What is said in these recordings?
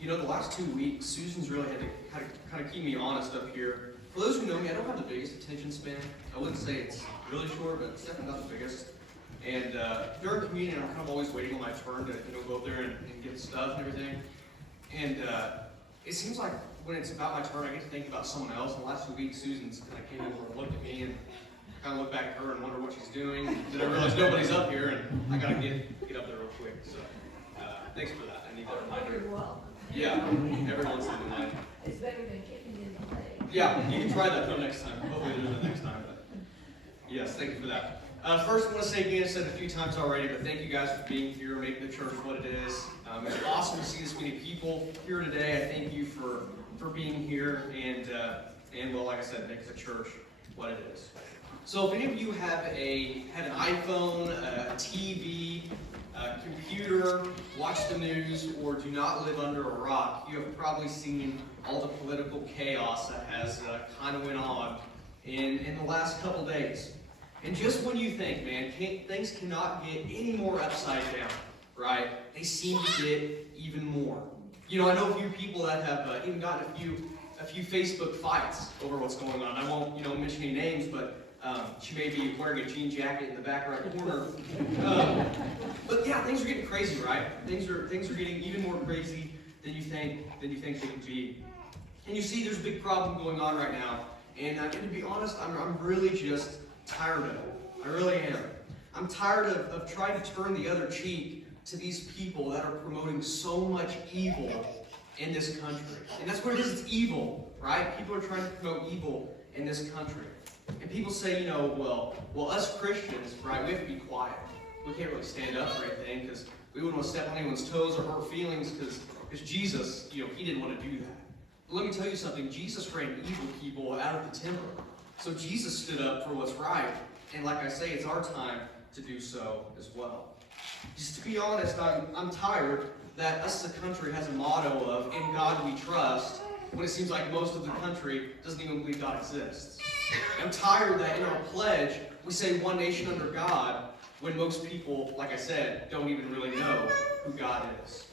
You know, the last 2 weeks, Susan's really had to kind of keep me honest up here. For those who know me, I don't have the biggest attention span. I wouldn't say it's really short, but it's definitely not the biggest. And during communion, I'm kind of always waiting on my turn to go up there and get stuff and everything. And it seems like when it's about my turn, I get to think about someone else. And the last 2 weeks, Susan's kind of came over and looked at me, and I kind of look back at her and wonder what she's doing. Then I realize nobody's up here, and I got to get up there real quick. So thanks for that. I need that reminder. You're welcome. Yeah, everyone's in the line. It's better than kicking in the leg. Yeah, you can try that though next time. Hopefully there's a next time. But yes, thank you for that. First, I want to say again, I've said it a few times already, but thank you guys for being here, making the church what it is. It's awesome to see this many people here today. I thank you for being here and well, like I said, make the church what it is. So if any of you have an iPhone, a TV, a computer, watch the news, or do not live under a rock, you have probably seen all the political chaos that has kind of went on in the last couple days. And just when you think, man, things cannot get any more upside down, right? They seem to get even more. You know, I know a few people that have even gotten a few Facebook fights over what's going on. I won't, mention any names, but she may be wearing a jean jacket in the back right corner. But yeah, things are getting crazy, right? Things are getting even more crazy than you think they can be. And you see, there's a big problem going on right now. And to be honest, I'm really just tired of it. I really am. I'm tired of trying to turn the other cheek to these people that are promoting so much evil in this country. And that's what it is, it's evil, right? People are trying to promote evil in this country. And people say, well, us Christians, right, we have to be quiet. We can't really stand up for anything because we wouldn't want to step on anyone's toes or hurt feelings because Jesus, he didn't want to do that. But let me tell you something, Jesus ran evil people out of the temple. So Jesus stood up for what's right. And like I say, it's our time to do so as well. Just to be honest, I'm tired that us as a country has a motto of, in God we trust, when it seems like most of the country doesn't even believe God exists. I'm tired that in our pledge, we say one nation under God, when most people, like I said, don't even really know who God is.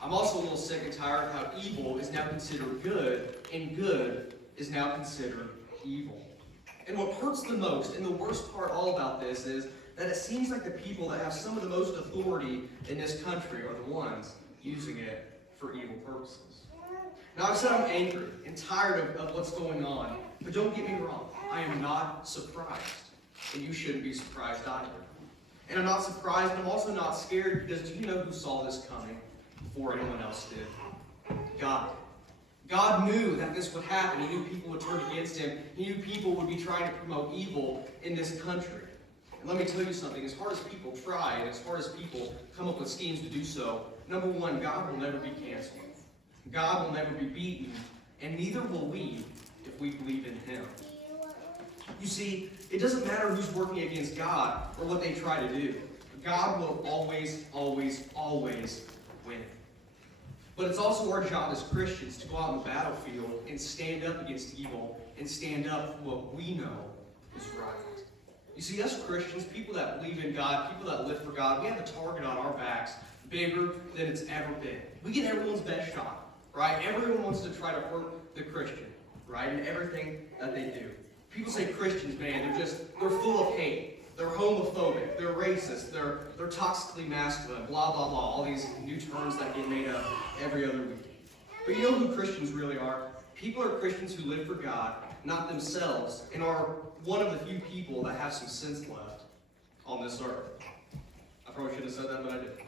I'm also a little sick and tired of how evil is now considered good, and good is now considered evil. And what hurts the most, and the worst part all about this, is that it seems like the people that have some of the most authority in this country are the ones using it for evil purposes. Now, I've said I'm angry and tired of what's going on, but don't get me wrong, I am not surprised, and you shouldn't be surprised either. And I'm not surprised, and I'm also not scared, because do you know who saw this coming before anyone else did? God. God knew that this would happen. He knew people would turn against him. He knew people would be trying to promote evil in this country. And let me tell you something, as hard as people try, and as hard as people come up with schemes to do so, number one, God will never be canceled. God will never be beaten, and neither will we if we believe in him. You see, it doesn't matter who's working against God or what they try to do. God will always, always, always win. But it's also our job as Christians to go out in the battlefield and stand up against evil and stand up for what we know is right. You see, us Christians, people that believe in God, people that live for God, we have a target on our backs bigger than it's ever been. We get everyone's best shot, right? Everyone wants to try to hurt the Christian, right, in everything that they do. People say Christians, man, they're full of hate. They're homophobic, they're racist, they're toxically masculine, blah, blah, blah. All these new terms that get made up every other week. But you know who Christians really are? People are Christians who live for God, not themselves, and are one of the few people that have some sense left on this earth. I probably should have said that, but I didn't.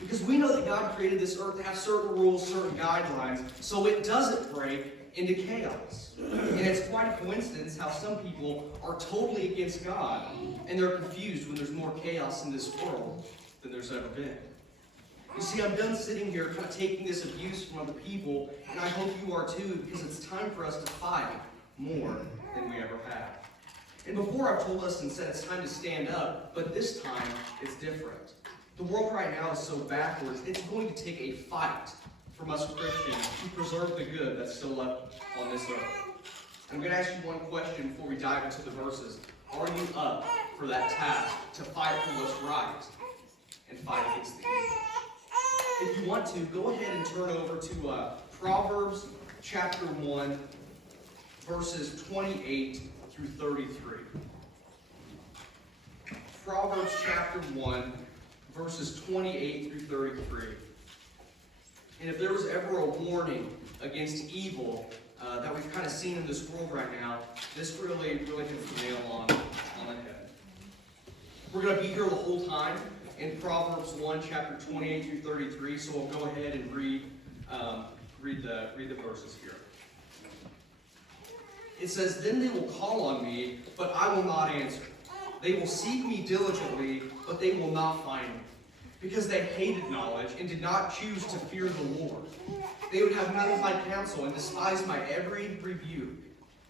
Because we know that God created this earth to have certain rules, certain guidelines, so it doesn't break into chaos. And it's quite a coincidence how some people are totally against God, and they're confused when there's more chaos in this world than there's ever been. You see, I'm done sitting here kind of taking this abuse from other people, and I hope you are too, because it's time for us to fight more than we ever have. And before I've told us and said it's time to stand up, but this time it's different. The world right now is so backwards, it's going to take a fight from us Christians to preserve the good that's still left on this earth. I'm going to ask you one question before we dive into the verses. Are you up for that task to fight for what's right and fight against the evil? if you want to, go ahead and turn over to Proverbs chapter 1, verses 28 through 33. Proverbs chapter 1, verses 28 through 33. And if there was ever a warning against evil that we've kind of seen in this world right now, this really hits the nail on the head. We're going to be here the whole time in Proverbs 1, chapter 28 through 33, so we'll go ahead and read the verses here. It says, "Then they will call on me, but I will not answer. They will seek me diligently, but they will not find me. Because they hated knowledge and did not choose to fear the Lord. They would have none of my counsel and despise my every rebuke.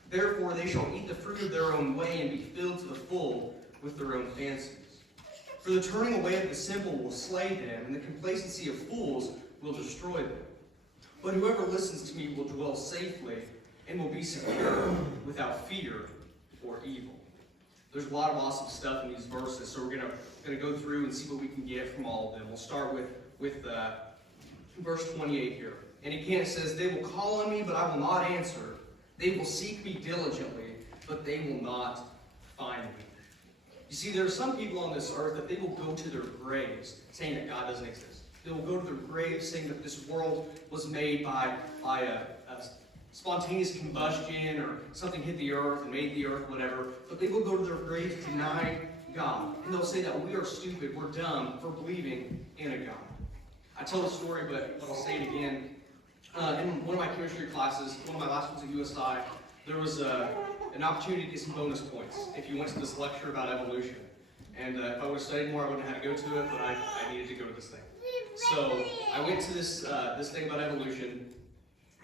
Therefore they shall eat the fruit of their own way and be filled to the full with their own fancies. For the turning away of the simple will slay them, and the complacency of fools will destroy them. But whoever listens to me will dwell safely and will be secure without fear or evil." There's a lot of awesome stuff in these verses, so we're gonna go through and see what we can get from all of them. We'll start with verse 28 here. And again it says, "They will call on me, but I will not answer. They will seek me diligently, but they will not find me." You see, there are some people on this earth that they will go to their graves saying that God doesn't exist. They will go to their graves saying that this world was made by a spontaneous combustion, or something hit the earth and made the earth, whatever. But they will go to their graves denying God. And they'll say that we are stupid, we're dumb for believing in a God. I tell the story, but I'll say it again. In one of my chemistry classes, one of my last ones at USI, there was an opportunity to get some bonus points if you went to this lecture about evolution. And if I would have studied more, I wouldn't have had to go to it, but I needed to go to this thing. So I went to this thing about evolution.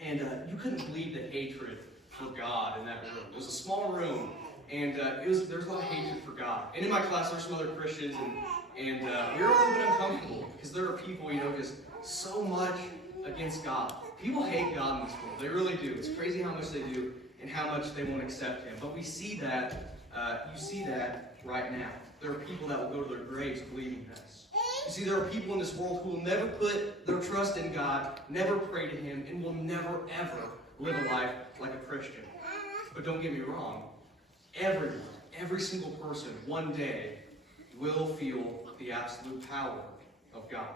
And you couldn't believe the hatred for God in that room. It was a small room, and there was a lot of hatred for God. And in my class, there were some other Christians, and we were a little bit uncomfortable because there are people, just so much against God. People hate God in this world. They really do. It's crazy how much they do and how much they won't accept Him. But we see that, you see that right now. There are people that will go to their graves believing this. You see, there are people in this world who will never put their trust in God, never pray to Him, and will never, ever live a life like a Christian. But don't get me wrong, everyone, every single person, one day will feel the absolute power of God.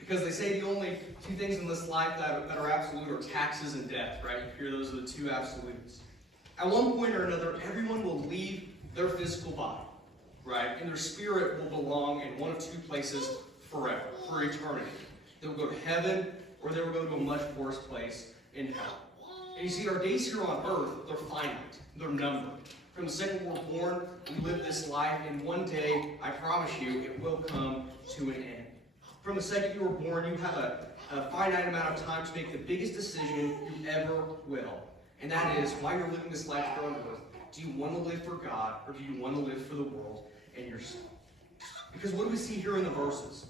Because they say the only two things in this life that are absolute are taxes and death, right? You hear those are the two absolutes. At one point or another, everyone will leave their physical body, right? And their spirit will belong in one of two places forever, for eternity. They will go to heaven, or they will go to a much worse place in hell. And you see, our days here on earth, they're finite. They're numbered. From the second we're born, we live this life, and one day, I promise you, it will come to an end. From the second you were born, you have a finite amount of time to make the biggest decision you ever will. And that is, while you're living this life here on earth, do you want to live for God, or do you want to live for the world and yourself? Because what do we see here in the verses?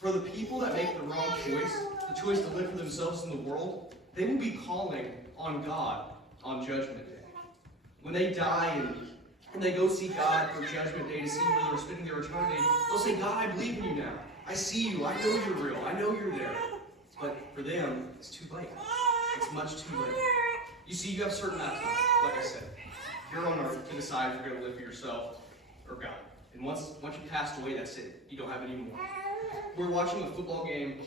For the people that make the wrong choice, the choice to live for themselves in the world, they will be calling on God on Judgment Day. When they die and they go see God for Judgment Day to see where they're spending their eternity, they'll say, God, I believe in you now. I see you. I know you're real. I know you're there. But for them, it's too late. It's much too late. You see, you have a certain amount of time, like I said, here on earth to decide if you're going to live for yourself or God. And once you passed away, that's it. You don't have any more. We were watching a football game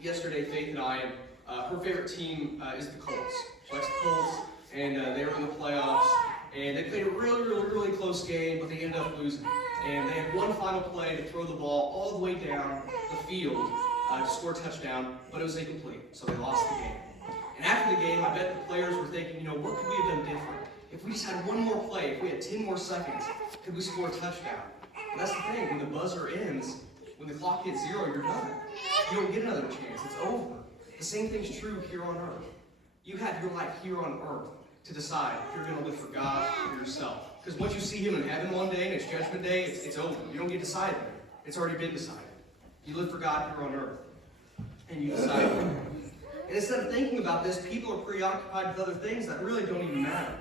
yesterday, Faith and I, and her favorite team is the Colts. She likes the Colts, and they were in the playoffs, and they played a really, really, really close game, but they ended up losing. And they had one final play to throw the ball all the way down the field to score a touchdown, but it was incomplete, so they lost the game. And after the game, I bet the players were thinking, what could we have done different? If we just had one more play, if we had 10 more seconds, could we score a touchdown? And that's the thing, when the buzzer ends, when the clock hits 0, you're done. You don't get another chance, it's over. The same thing's true here on earth. You have your life here on earth to decide if you're going to live for God or yourself. Because once you see Him in heaven one day and it's Judgment Day, it's over. You don't get to decide there. It's already been decided. You live for God here on earth, and you decide. And instead of thinking about this, people are preoccupied with other things that really don't even matter.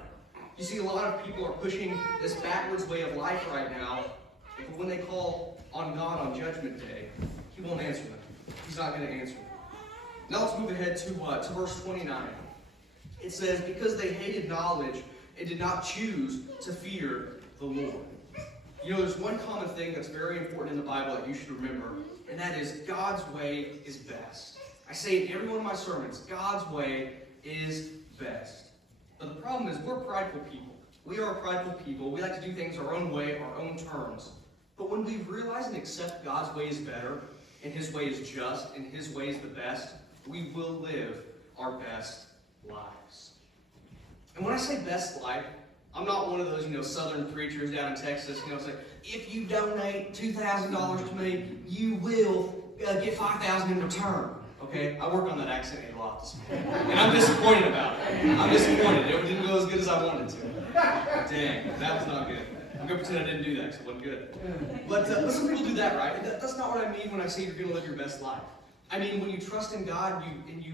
You see, a lot of people are pushing this backwards way of life right now, but when they call on God on Judgment Day, He won't answer them. He's not going to answer. Now let's move ahead to verse 29. It says, because they hated knowledge and did not choose to fear the Lord. You know, there's one common thing that's very important in the Bible that you should remember, and that is God's way is best. I say it in every one of my sermons, God's way is best. But the problem is we're prideful people. We are a prideful people. We like to do things our own way, our own terms. But when we realize and accept God's way is better, and His way is just, and His way is the best, we will live our best lives. And when I say best life, I'm not one of those, southern preachers down in Texas, say, if you donate $2,000 to me, you will get $5,000 in return. Okay? I work on that accent a lot this morning. And I'm disappointed about it. I'm disappointed. It didn't go as good as I wanted to. Dang, that was not good. I'm going to pretend I didn't do that because it wasn't good. But some people do that, right? That's not what I mean when I say you're going to live your best life. I mean, when you trust in God and you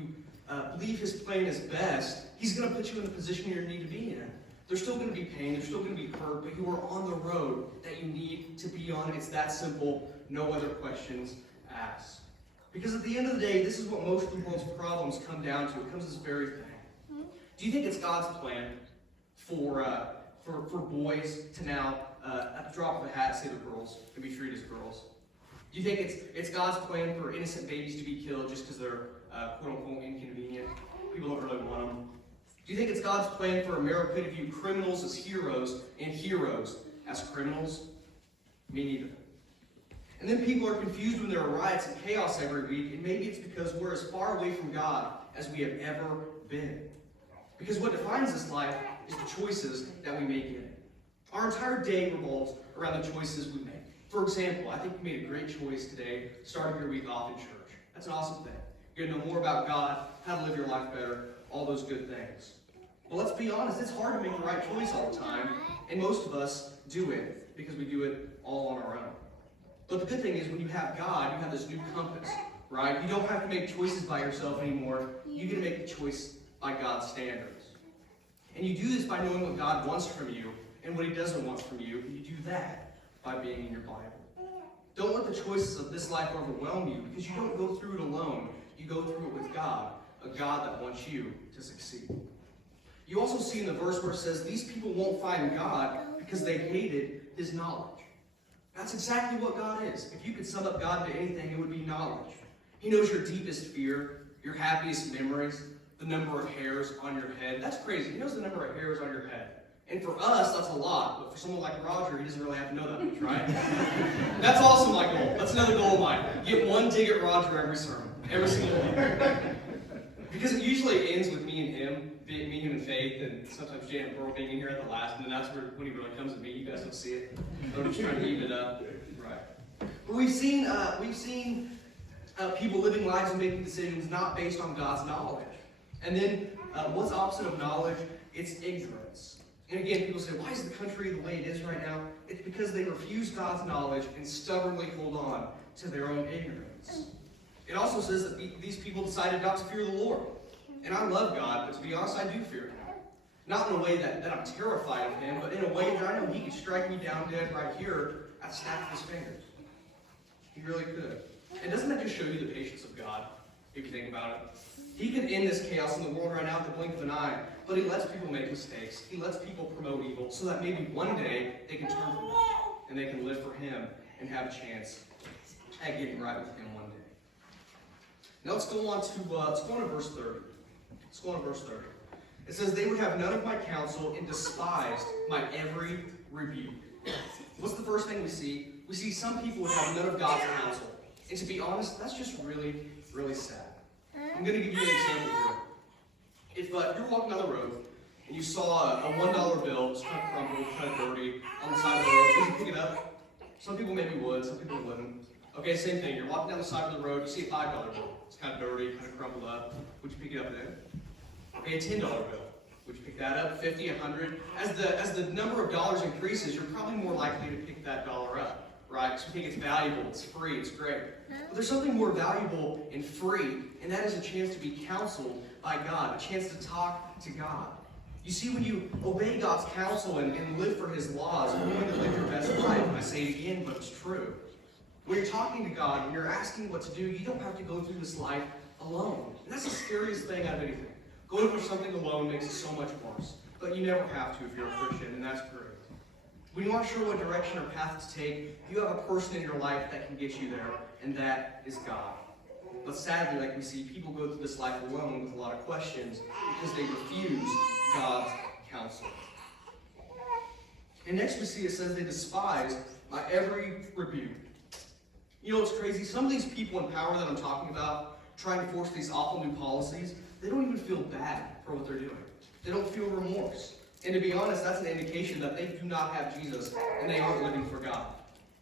believe His plan is best, He's going to put you in the position you need to be in. There's still going to be pain, there's still going to be hurt, but you are on the road that you need to be on. It's that simple, no other questions asked. Because at the end of the day, this is what most of the world's problems come down to. It comes to this very thing. Do you think it's God's plan for boys to now, at the drop of a hat, say they're girls, and be treated as girls? Do you think it's God's plan for innocent babies to be killed just because they're quote-unquote inconvenient? People don't really want them. Do you think it's God's plan for America to view criminals as heroes and heroes as criminals? Me neither. And then people are confused when there are riots and chaos every week, and maybe it's because we're as far away from God as we have ever been. Because what defines this life is the choices that we make in it. Our entire day revolves around the choices we make. For example, I think you made a great choice today, starting your week off in church. That's an awesome thing. You're going to know more about God, how to live your life better, all those good things. But let's be honest, it's hard to make the right choice all the time, and most of us do it because we do it all on our own. But the good thing is when you have God, you have this new compass, right? You don't have to make choices by yourself anymore. You get to make the choice by God's standards. And you do this by knowing what God wants from you and what He doesn't want from you, and you do that by being in your Bible. Don't let the choices of this life overwhelm you, because you don't go through it alone. You go through it with God, a God that wants you to succeed. You also see in the verse where it says, these people won't find God because they hated His knowledge. That's exactly what God is. If you could sum up God to anything, it would be knowledge. He knows your deepest fear, your happiest memories, the number of hairs on your head. That's crazy. He knows the number of hairs on your head. And for us, that's a lot. But for someone like Roger, he doesn't really have to know that much, right? That's also my goal. That's another goal of mine. Get one dig at Roger every sermon. Every single one. Because it usually ends with me and him, me, him, and Faith, and sometimes Janet Burrow being in here at the last, and then that's where when he really comes to me. You guys don't see it. I'm just trying to even it up. Right. But we've seen people living lives and making decisions not based on God's knowledge. And then what's opposite of knowledge? It's ignorance. And again, people say, why is the country the way it is right now? It's because they refuse God's knowledge and stubbornly hold on to their own ignorance. It also says that these people decided not to fear the Lord. And I love God, but to be honest, I do fear Him. Not in a way that I'm terrified of Him, but in a way that I know He could strike me down dead right here at the snap of His fingers. He really could. And doesn't that just show you the patience of God, if you think about it? He can end this chaos in the world right now at the blink of an eye, but He lets people make mistakes. He lets people promote evil so that maybe one day they can turn from it and they can live for Him and have a chance at getting right with Him one day. Now let's go on to verse 30. Let's go on to verse 30. It says, they would have none of my counsel and despised my every rebuke. What's the first thing we see? We see some people would have none of God's counsel. And to be honest, that's just really, really sad. I'm going to give you an example here. If you're walking down the road and you saw a $1 bill, it's kind of crumpled, kind of dirty, on the side of the road, would you pick it up? Some people maybe would, some people wouldn't. Okay, same thing. You're walking down the side of the road, you see a $5 bill. It's kind of dirty, kind of crumpled up. Would you pick it up then? Okay, a $10 bill. Would you pick that up? 50, 100? As the number of dollars increases, you're probably more likely to pick that dollar up, right? Because you think it's valuable, it's free, it's great. But there's something more valuable and free, and that is a chance to be counseled by God, a chance to talk to God. You see, when you obey God's counsel and live for His laws, you're going to live your best life. I say it again, but it's true. When you're talking to God, when you're asking what to do, you don't have to go through this life alone. And that's the scariest thing out of anything. Going through something alone makes it so much worse. But you never have to if you're a Christian, and that's great. When you aren't sure what direction or path to take, you have a person in your life that can get you there, and that is God. But sadly, like we see, people go through this life alone with a lot of questions because they refuse God's counsel. And next we see it says they despise every rebuke. You know what's crazy? Some of these people in power that I'm talking about, trying to force these awful new policies, they don't even feel bad for what they're doing. They don't feel remorse. And to be honest, that's an indication that they do not have Jesus and they aren't living for God.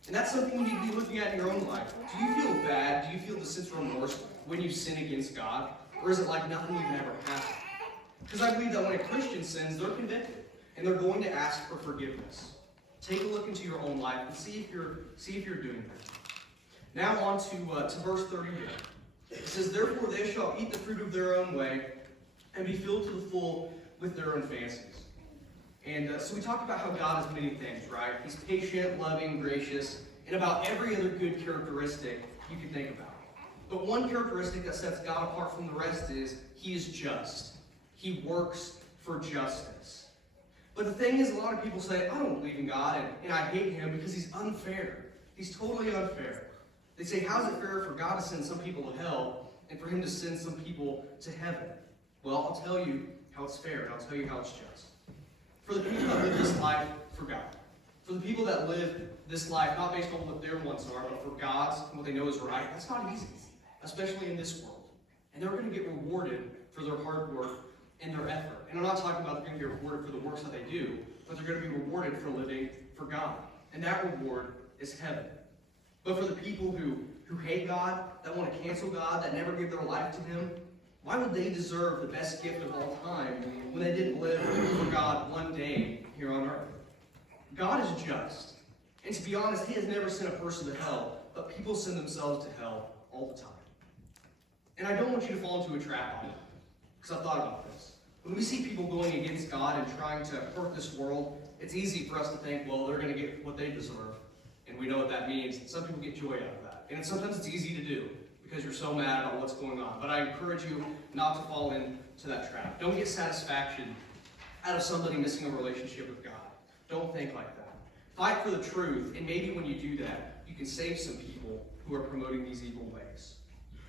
And that's something you need to be looking at in your own life. Do you feel bad? Do you feel the sense of remorse when you sin against God? Or is it like nothing even ever happened? Because I believe that when a Christian sins, they're convicted. And they're going to ask for forgiveness. Take a look into your own life and see if you're doing that. Now on to verse 30 here. It says, "Therefore they shall eat the fruit of their own way, and be filled to the full with their own fancies." And so we talked about how God is many things, right? He's patient, loving, gracious, and about every other good characteristic you can think about. But one characteristic that sets God apart from the rest is He is just. He works for justice. But the thing is, a lot of people say, I don't believe in God, and I hate Him because He's unfair. He's totally unfair. They say, how is it fair for God to send some people to hell and for Him to send some people to heaven? Well, I'll tell you how it's fair, and I'll tell you how it's just. For the people that live this life for God. For the people that live this life, not based on what their wants are, but for God's and what they know is right, that's not easy, especially in this world. And they're going to get rewarded for their hard work and their effort. And I'm not talking about they're going to get rewarded for the works that they do, but they're going to be rewarded for living for God. And that reward is heaven. But for the people who hate God, that want to cancel God, that never give their life to Him, why would they deserve the best gift of all time when they didn't live for God one day here on earth? God is just. And to be honest, He has never sent a person to hell, but people send themselves to hell all the time. And I don't want you to fall into a trap on it, because I've thought about this. When we see people going against God and trying to hurt this world, it's easy for us to think, well, they're going to get what they deserve. And we know what that means. Some people get joy out of that. And sometimes it's easy to do because you're so mad about what's going on. But I encourage you not to fall into that trap. Don't get satisfaction out of somebody missing a relationship with God. Don't think like that. Fight for the truth, and maybe when you do that, you can save some people who are promoting these evil ways.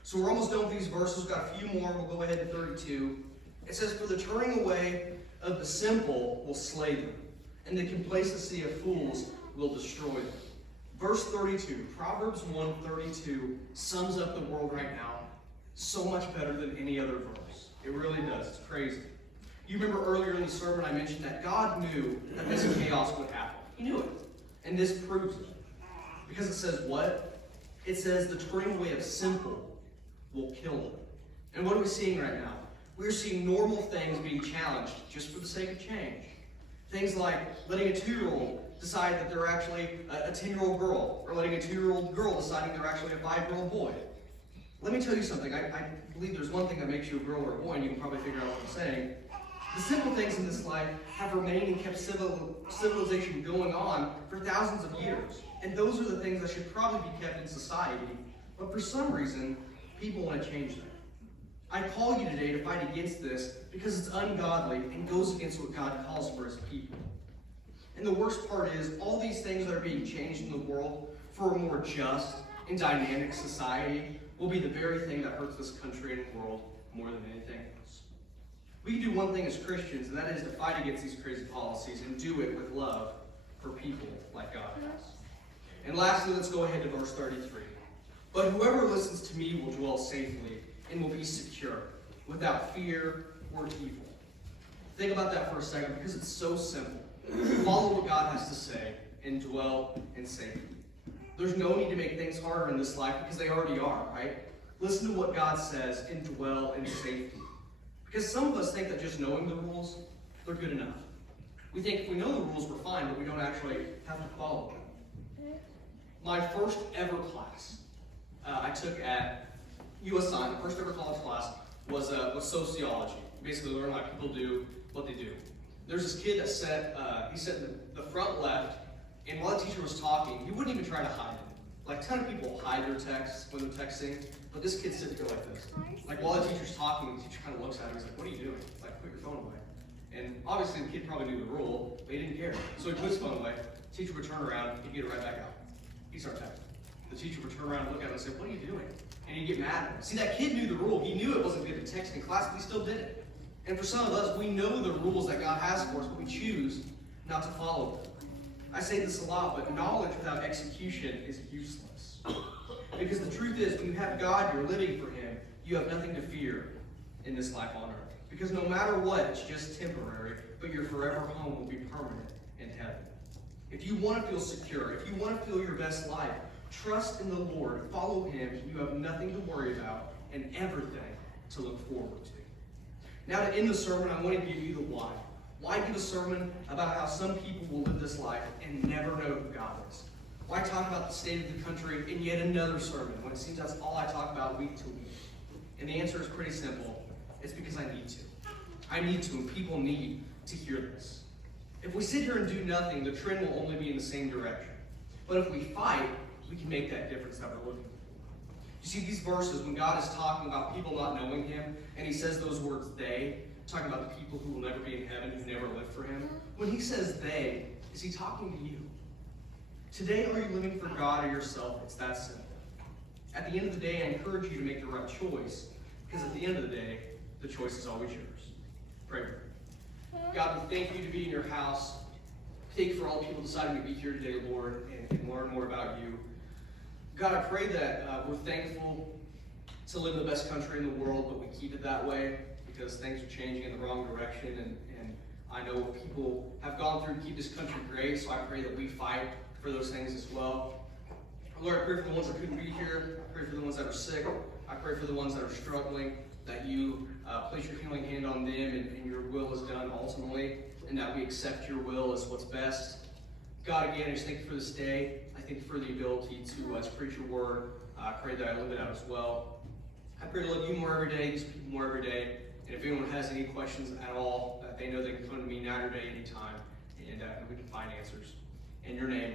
So we're almost done with these verses. We've got a few more. We'll go ahead to 32. It says, "For the turning away of the simple will slay them, and the complacency of fools will destroy them." Verse 32, Proverbs 1:32 sums up the world right now so much better than any other verse. It really does. It's crazy. You remember earlier in the sermon I mentioned that God knew that this chaos would happen. He knew it. And this proves it. Because it says what? It says the turning away of simple will kill them. And what are we seeing right now? We're seeing normal things being challenged just for the sake of change. Things like letting a 2-year-old decide that they're actually a 10-year-old girl, or letting a 2-year-old girl deciding they're actually a 5-year-old boy. Let me tell you something. I believe there's one thing that makes you a girl or a boy, and you can probably figure out what I'm saying. The simple things in this life have remained and kept civilization going on for thousands of years. And those are the things that should probably be kept in society. But for some reason, people want to change that. I call you today to fight against this because it's ungodly and goes against what God calls for His people. And the worst part is, all these things that are being changed in the world for a more just and dynamic society will be the very thing that hurts this country and world more than anything else. We can do one thing as Christians, and that is to fight against these crazy policies and do it with love for people like God has. And lastly, let's go ahead to verse 33. "But whoever listens to me will dwell safely and will be secure, without fear or evil." Think about that for a second, because it's so simple. Follow what God has to say and dwell in safety. There's no need to make things harder in this life because they already are, right? Listen to what God says and dwell in safety. Because some of us think that just knowing the rules, they're good enough. We think if we know the rules, we're fine, but we don't actually have to follow them. My first ever class I took at USI, the first ever college class, was sociology. Basically learn why people do what they do. There's this kid that sat in the front left, and while the teacher was talking, he wouldn't even try to hide it. Like, a ton of people hide their texts when they're texting, but this kid sitting here like this. Like, while the teacher's talking, the teacher kind of looks at him, he's like, what are you doing? Like, put your phone away. And obviously the kid probably knew the rule, but he didn't care. So he put his phone away, the teacher would turn around, he'd get it right back out. He'd start texting. The teacher would turn around and look at him and say, what are you doing? And he'd get mad at him. See, that kid knew the rule. He knew it wasn't good to text in class, but he still did it. And for some of us, we know the rules that God has for us, but we choose not to follow them. I say this a lot, but knowledge without execution is useless. Because the truth is, when you have God, you're living for Him, you have nothing to fear in this life on earth. Because no matter what, it's just temporary, but your forever home will be permanent in heaven. If you want to feel secure, if you want to feel your best life, trust in the Lord, follow Him, and you have nothing to worry about and everything to look forward to. Now, to end the sermon, I want to give you the why. Why give a sermon about how some people will live this life and never know who God is? Why talk about the state of the country in yet another sermon when it seems that's all I talk about week to week? And the answer is pretty simple. It's because I need to. I need to, and people need to hear this. If we sit here and do nothing, the trend will only be in the same direction. But if we fight, we can make that difference that we're looking for. You see, these verses, when God is talking about people not knowing Him, and He says those words, they, talking about the people who will never be in heaven, who never lived for Him, when He says they, is He talking to you? Today, are you living for God or yourself? It's that simple. At the end of the day, I encourage you to make the right choice, because at the end of the day, the choice is always yours. Pray with me. God, we thank you to be in your house. Thank you for all the people deciding to be here today, Lord, and learn more about you. God, I pray that we're thankful to live in the best country in the world, but we keep it that way because things are changing in the wrong direction, and I know people have gone through to keep this country great, so I pray that we fight for those things as well. Lord, I pray for the ones that couldn't be here. I pray for the ones that are sick. I pray for the ones that are struggling, that you place your healing hand on them and your will is done ultimately, and that we accept your will as what's best. God, again, I just thank you for this day. I thank you for the ability to preach your word. I pray that I live it out as well. I pray to love you more every day, these people more every day. And if anyone has any questions at all, that they know they can come to me night or day, anytime, and we can find answers. In your name,